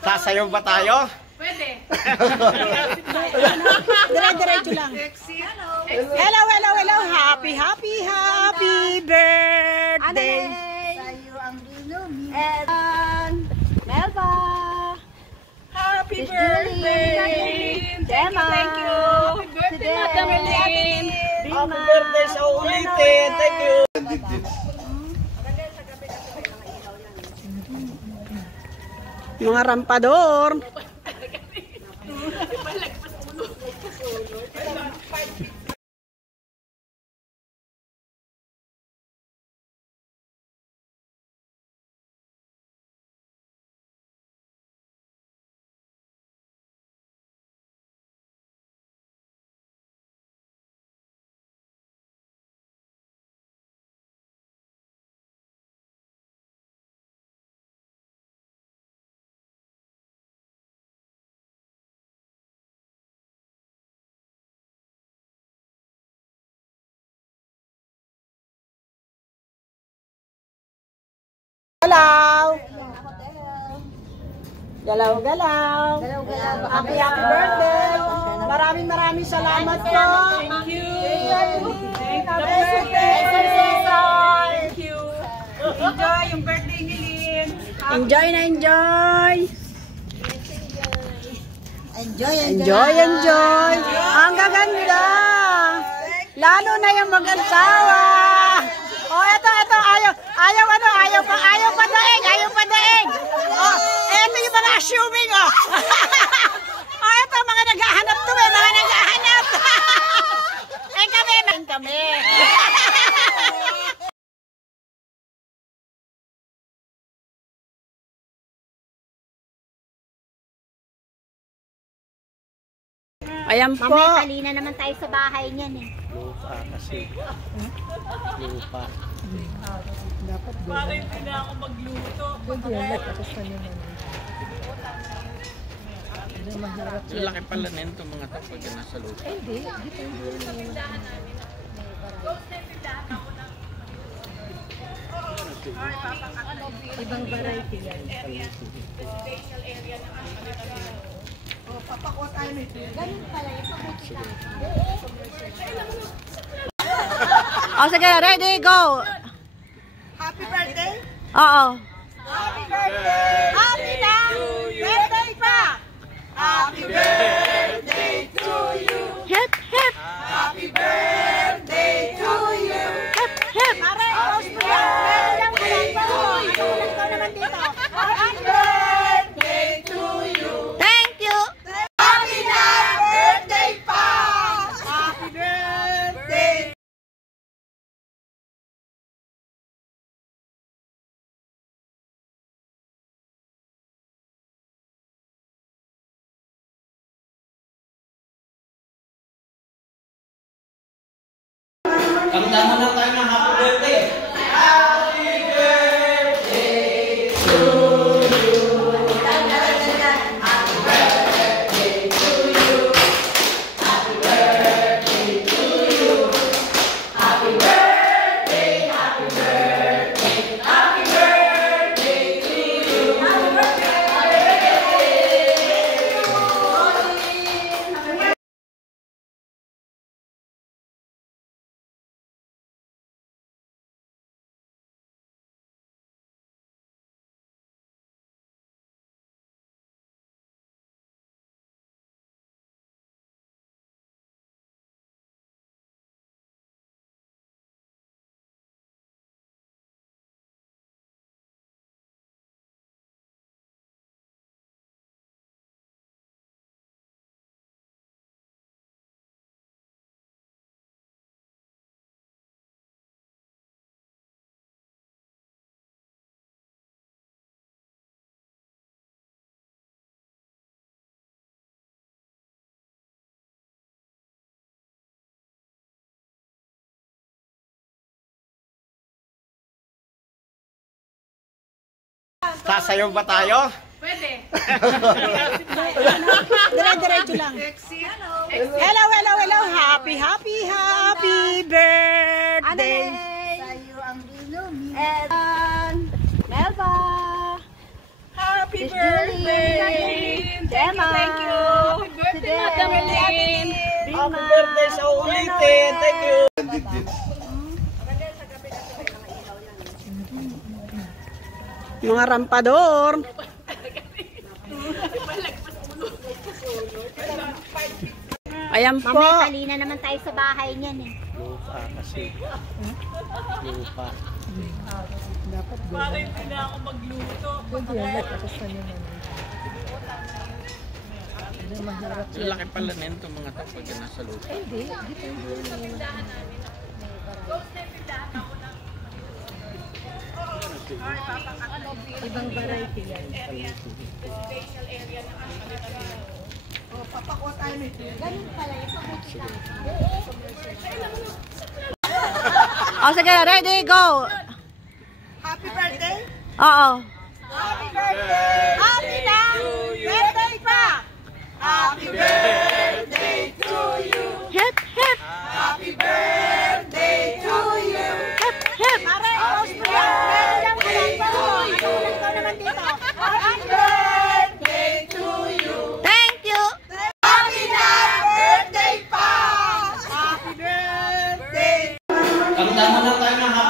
Sasayaw ba tayo? Pwede. Dire-diretso lang. Hello, hello, hello. Happy, happy, happy birthday. Sa'yo ang dinumi. Melba. Happy birthday. Gemma. Thank you. Happy birthday, Madam Elaine. Happy birthday sa ulitin. Thank you. Mga rampador. Galaw. Galaw, galaw. Happy, happy birthday. Maraming salamat po. Thank you. Happy birthday. Thank you. Enjoy yung birthday ni Lynn. Enjoy na enjoy. Enjoy. Enjoy. Ang gaganda. Lalo na yung mag-asawa. Oh, eto, ayaw pa daig. Oh, eto yung mga assuming, oh. Oh, eto, mga naghahanap to, mga naghahanap. Kami. Ayan po. Mamaya talina naman tayo sa bahay niyan eh. Lupa kasi. Lupa. Para hindi na ako magluto. Laki pala nito mga tapos na nasa lupa. Ibang variety yan. Special area ng Papakuha tayo nito. Ganun pala yung pabuti. Oh, sige, ready, go. Happy birthday. Oo. Happy birthday. Happy na. Birthday pa. Happy birthday to you. Hip, hip. Happy birthday to you. Hip, hip. Mare, close mo yan. Meron lang to. Ito naman dito. Happy birthday to you. Thank you. Happy na birthday pa. Happy birthday. Kanta muna tayo ng happy birthday. Sasayaw ba tayo? Pwede. Dire-diretso lang. Hello, hello, hello. Happy, happy, happy birthday. Sa'yo ang dinumi. Melba. Happy Happy birthday! Thank you, thank you. Happy birthday, Madam Lynn. Happy birthday sa ulitin. Thank you. Mga rampador. Ayan po. Mamaya talina naman tayo sa bahay niyan eh. Lupa kasi. Lupa. Para hindi na ako magluto. Laki pala nito mga to pag nasa lupa. Ibang variety yan. O sige, ready, go. Happy birthday! Oo. Happy birthday! Happy na! Birthday pa! Happy birthday to you! Hip, hip, Happy birthday to you! hip, hip. Mare, close mo yan! Meron lang ko naman dito. Happy birthday to you! Thank you. Happy na! Birthday pa! Happy birthday! Kanta mo na tayo ng happy